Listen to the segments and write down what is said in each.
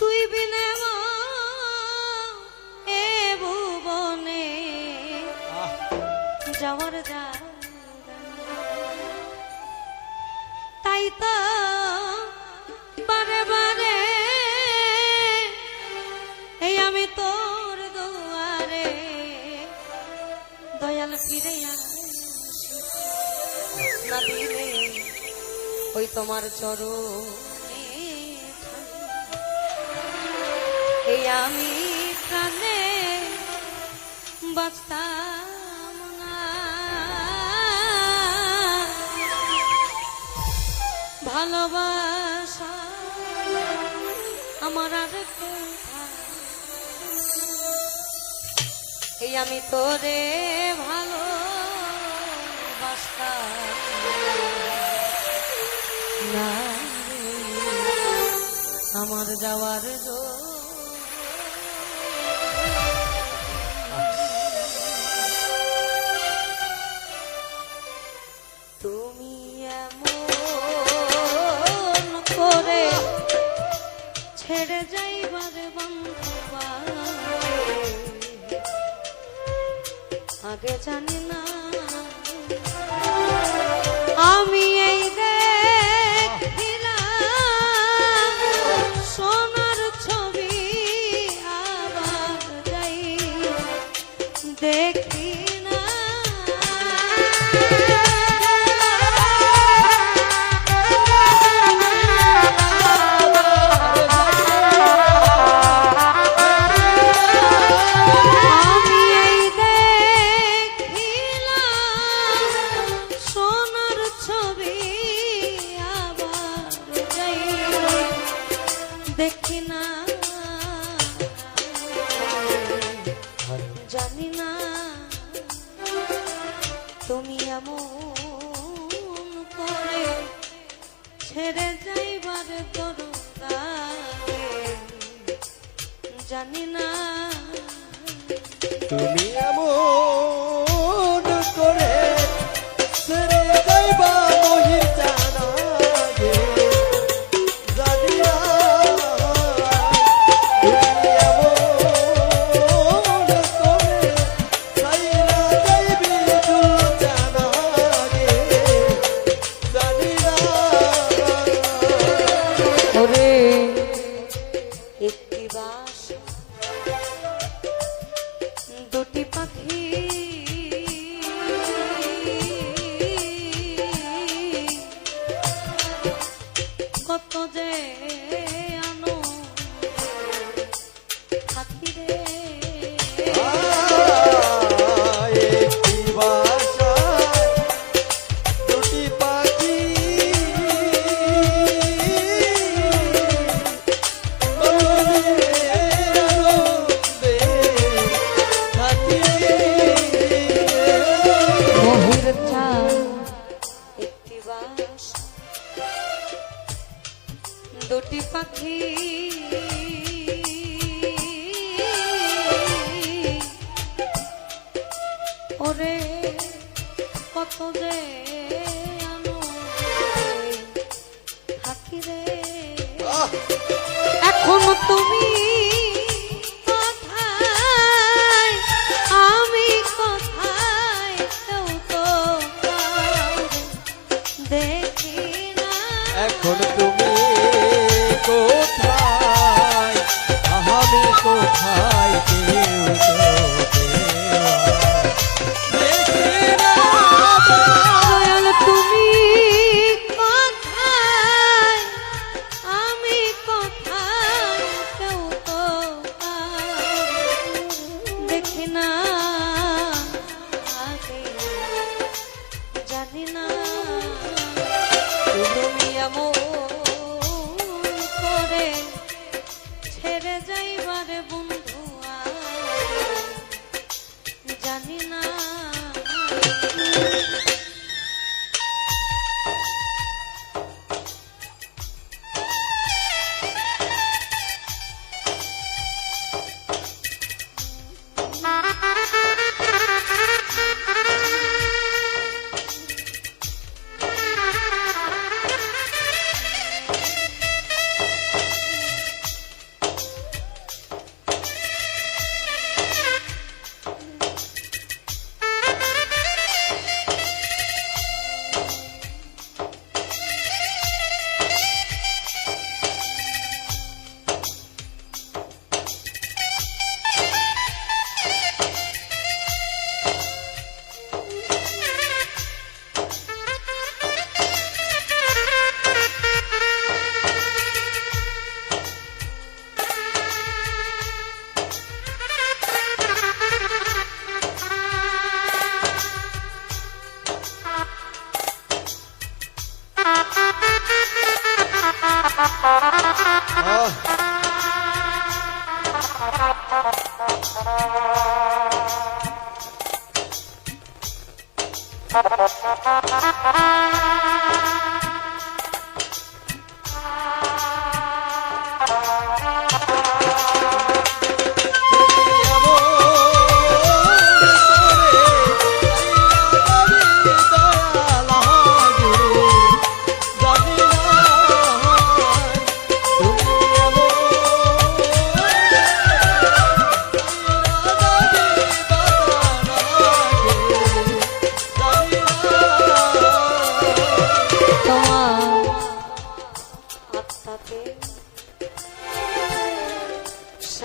তুই বিনে এ ভুবনে যাওয়ার যা তাই তো বারে বারে এই আমি তোর দুয়ারে দয়াল ফিরে আসি না দিলে ওই তোমার চরণে এই আমি প্রাণে বাঁচতাম না ভালোবাসা আমার আর এই আমি তোরে ভালোবাসতাম না আমার যাওয়ার তুমি এমন করে ছেড়ে যাইবার বন্ধুবা আগে জানি না আমি এই দেখিলাম সোনার ছবি আবার যাই দেখি না দেখি না জানি না তুমি এমন করে ছেড়ে যাইবার দরকারে জানি না তুমি এমন করে ছেড়ে যাইবা মহির জানা গে জানি না দুটি পাখি কত যে আনো পাখি রে দুটি পাখি দুটি পাখি ওরে কত যে আনো হাকি রে এখন তুমি কোথায় আমি কোথায় কেউ তো দেখি না এখন তুমি কোথায় আমি কোথায় কেউ তো দয়াল তুমি কোথায় আমি কোথায় কেউ তো দেখি না আগে জানি না তুমি এমন করে ছেড়ে যাইবারে বন্ধু জানি না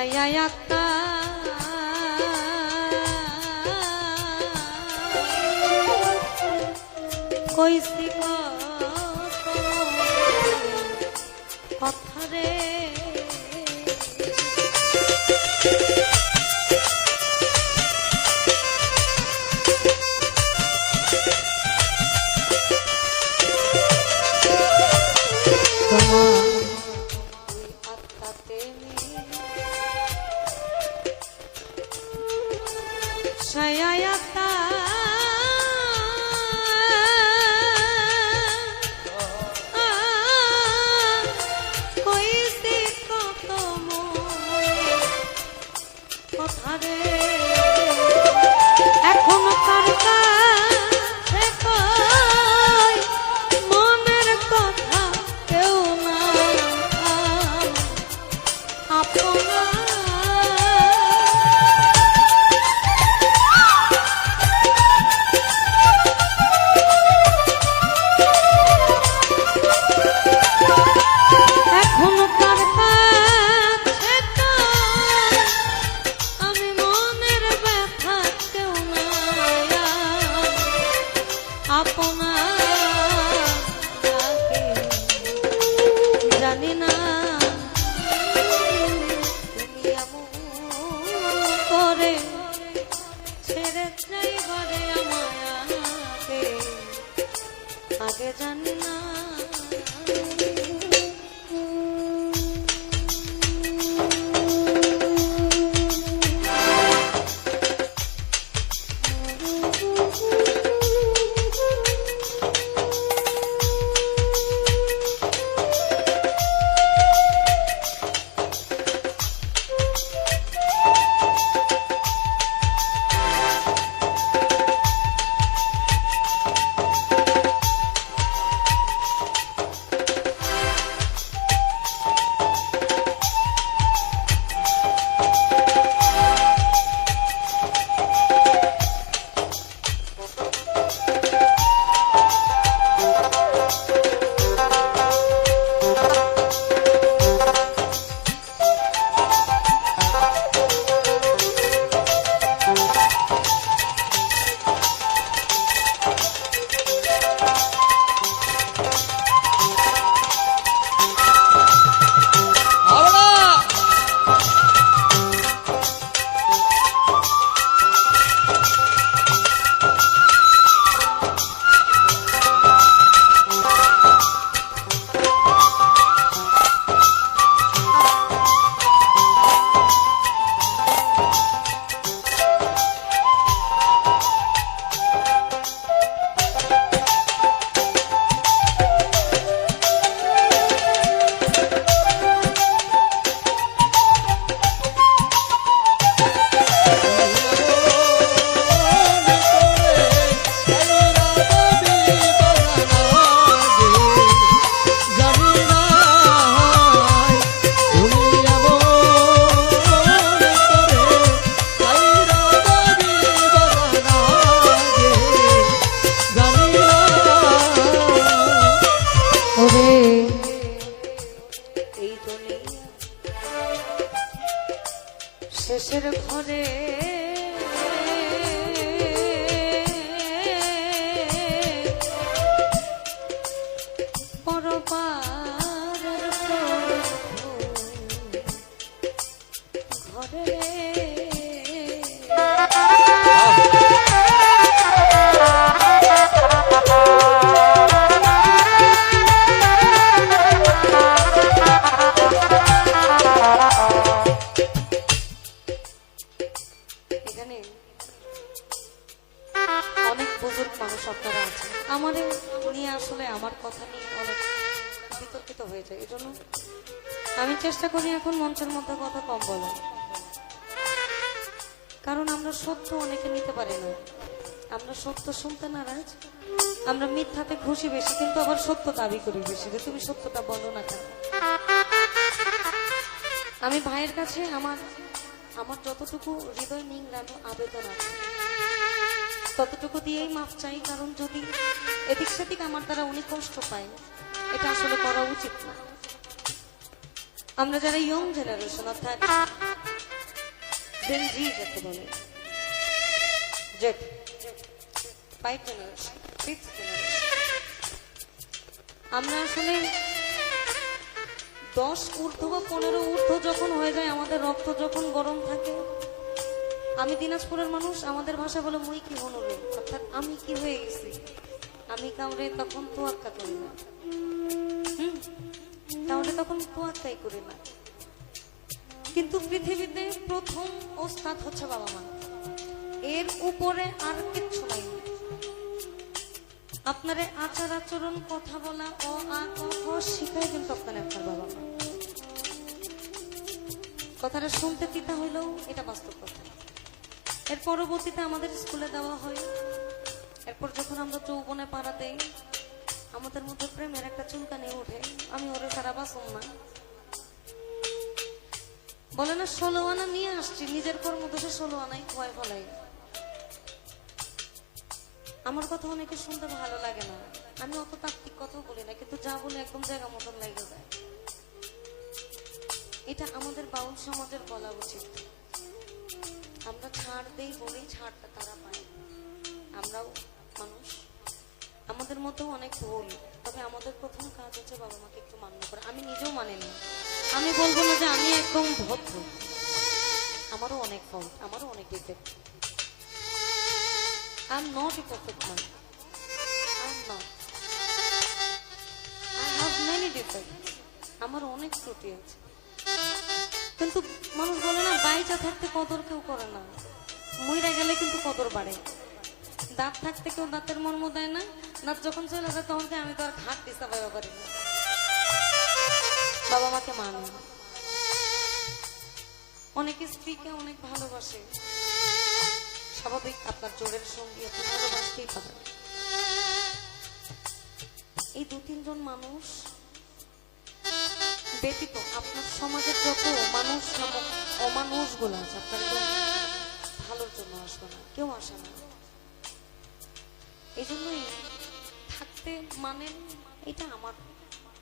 ছায়ায়াতা কইছি কথা রে ছায়ায়াতা কইছি কত কথা রে এখন কার কাছে কই মনের কথা কেউ না আপনা জানি না তুমি এমন করে ছেড়ে যাইবারে আমাকে আগে জানি না শেষের ঘরে পরপারের ঘরে মানুষ আপনারা আছেন আমাদের নিয়ে আসলে আমার কথা নিয়ে অনেক বিতর্কিত হয়ে যায় এজন্য আমি চেষ্টা করি এখন মঞ্চের মধ্যে কথা কম বলার কারণ আমরা সত্য অনেকে নিতে পারি না আমরা সত্য শুনতে নারাজ আমরা মিথ্যাতে খুশি বেশি কিন্তু আবার সত্য দাবি করি বেশি যে তুমি সত্যটা বলো না কেন আমি ভাইয়ের কাছে আমার যতটুকু হৃদয় নিংড়ানো আবেদন আছে ততটুকু দিয়েই মাফ চাই কারণ যদি এদিক সেদিক আমার দ্বারা উনি কষ্ট পায় এটা আসলে করা উচিত না আমরা যারা ইয়ং জেনারেশন অর্থাৎ জেন জি যাকে বলে, জেড, 5 জেনারেশন, 6 জেনারেশন। আমরা আসলে 10 ঊর্ধ্ব বা 15 ঊর্ধ্ব যখন হয়ে যায়, আমাদের রক্ত যখন গরম থাকে, আমি দিনাজপুরের মানুষ, আমাদের ভাষা বলে মুই কি হনরে, অর্থাৎ আমি কি হয়ে গেছি, আমি কাউরে তখন তোয়াক্কা করি না। তাহলে তখন তোয়াক্কাই করি না। কিন্তু পৃথিবীতে প্রথম ওস্তাদ হচ্ছে বাবা মা, এর উপরে আর কিচ্ছু নাই। আপনারে আচার আচরণ, কথা বলা, অ আ ক খ শিখাই কিন্তু আপনার বাবা মা। কথাটা শুনতে তিতা হইলেও এটা বাস্তব কথা। এর পরবর্তীতে আমাদের স্কুলে দেওয়া হয়। এরপর যখন আমরা যৌবনে পাড়া দেই, আমাদের মধ্যে প্রেমের একটা চুলকানি ওঠে, আমি ওরে সারা বাসম না, বলে না 16 আনা নিয়ে আসছি, নিজের কর্মদোষে 16 আনাই খোয়াই ফেলাই। আমার কথা অনেকে শুনতে ভালো লাগে না, আমি অত তাত্ত্বিক কথাও বলি না, কিন্তু যা বলে একদম জায়গা মতন লাগে যায়। এটা আমাদের বাউল সমাজের বলা উচিত। আমরা ছাড় দেই বলেই ছাড়টা তারা পায়। আমরাও মানুষ, আমাদের মধ্যেও অনেক ভুল, তবে আমাদের প্রথম কাজ হচ্ছে বাবা মাকে একটু মান্য করা। আমি নিজেও মানিনি, আমি বলবো না যে আমি একদম ভদ্র, আমারও অনেক ফল্ট, আমারও অনেক defect. I am not a perfect man. I am not. I have many defects. আমার অনেক ত্রুটি আছে। কিন্তু মানুষ বলে না, বাইচা থাকতে কদর কেউ করে না, মইরা গেলে কিন্তু কদর বাড়ে। দাঁত থাকতে কেউ দাঁতের মর্ম দেয় না, দাঁত যখন চলে যায় তখন আমি তো আর ঘাট দিতে পারি না। বাবা মাকে মানে, অনেকে স্ত্রীকে অনেক ভালোবাসে, স্বাভাবিক, আপনার জোরের সঙ্গী আপনি ভালোবাসতেই পারেন। এই 2-3 জন মানুষ ব্যতীত আপনার সমাজের যত মানুষ নামক অমানুষগুলো আছে, আপনার একদম ভালোর জন্য আসবে না, কেউ আসে না। এই জন্যই থাকতে মানেন, এটা আমার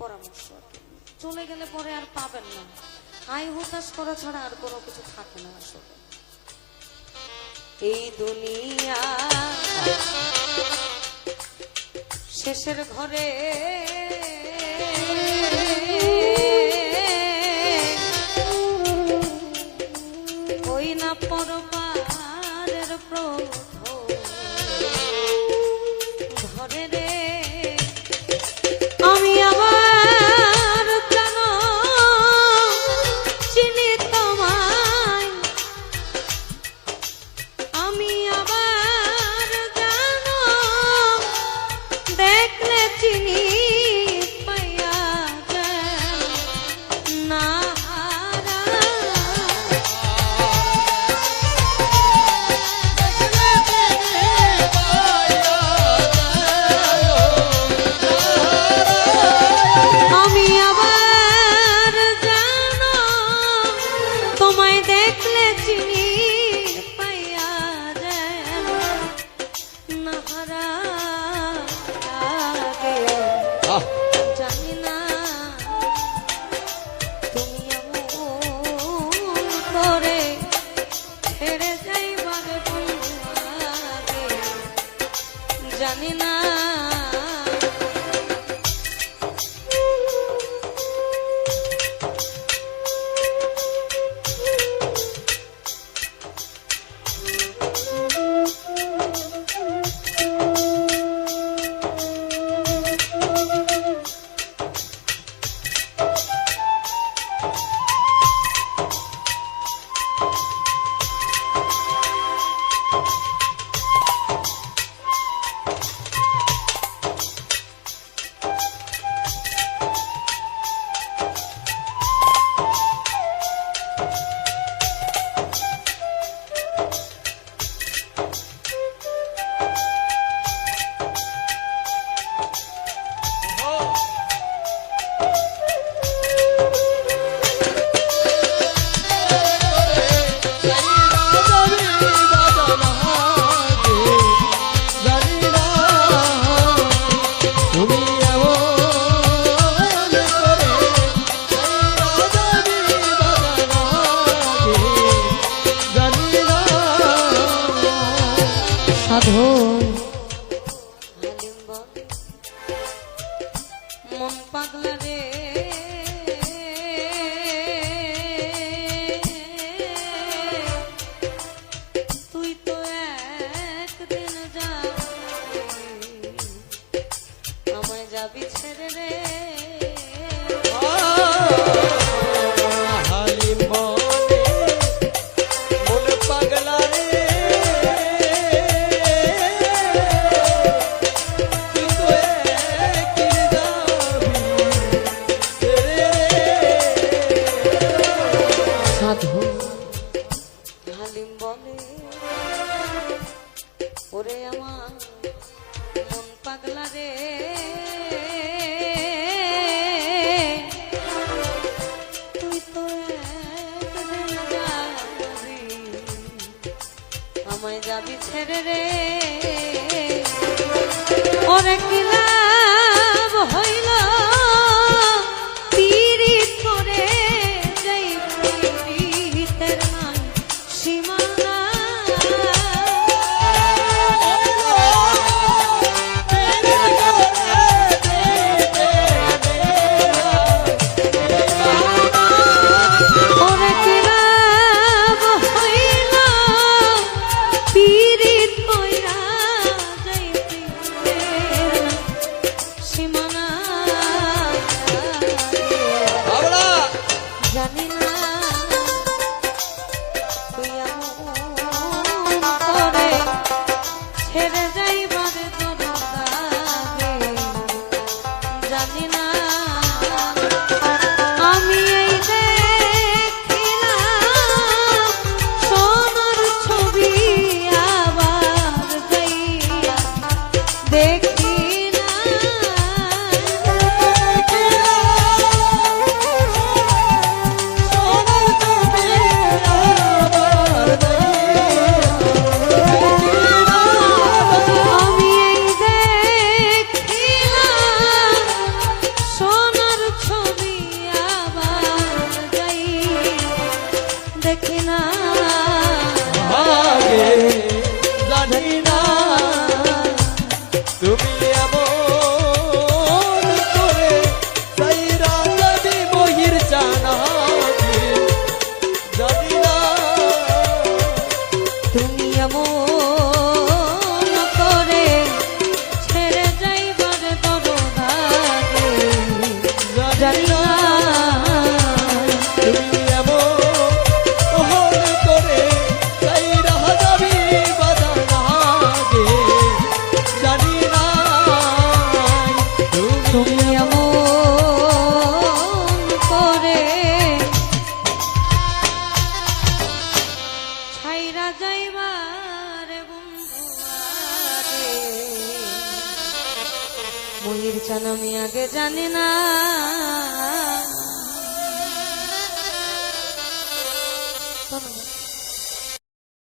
পরামর্শ। চলে গেলে পরে আর পাবেন না, আয় হতাশ করা ছাড়া আর কোনো কিছু থাকে না আসলে এই দুনিয়া। শেষের ঘরে ওই না পরপারের প্রথম ঘরে রে, আমি আবার কেন চিনি তোমায়, আমি আবার কেন দেখলে চিনি পাইয়া না। আমি আবার জানো তোমায় দেখলে চিনি পাইয়া যেন নাহারা লাগে। জানি না তুমি এমন করে ছেড়ে যাইবার বন্ধু আগে, জানি না। সাধু হালিম বলে ওরে আমার মন পাগলা রে তুই তো একদিন যাবি, আমায় যাবি ছেড়ে রে ওরে কি লাভ হইল পীড়িত করে যেই পীড়িতের নাই সীমানা ওরে কি লাভ হইল পীড়িত কইরা যেই পীড়িতের সীমানা বাবলা জানি না তুই এমন করে ছেড়ে যাইবার দরকারে জানি না আমি এই দেখিলাম সোনার ছবি আবার যাইয়া দেখি না আমি এই দেখিলাম সোনার ছবি আবার যাই দেখি না আগে জানি না তুমি এমন করে সাইরা যাবি মহির জানাবি জানি না তুমি এমন করে ছেড়ে যাইবার দরদারে জানি না তুমি এমন করে সাইরা যাবি বাজানা গে জানি না তুমি এমন করে ছাইরা যাইবার বন্ধুয়ারে মহির চান আমি আগে জানি না ধন্যবাদ।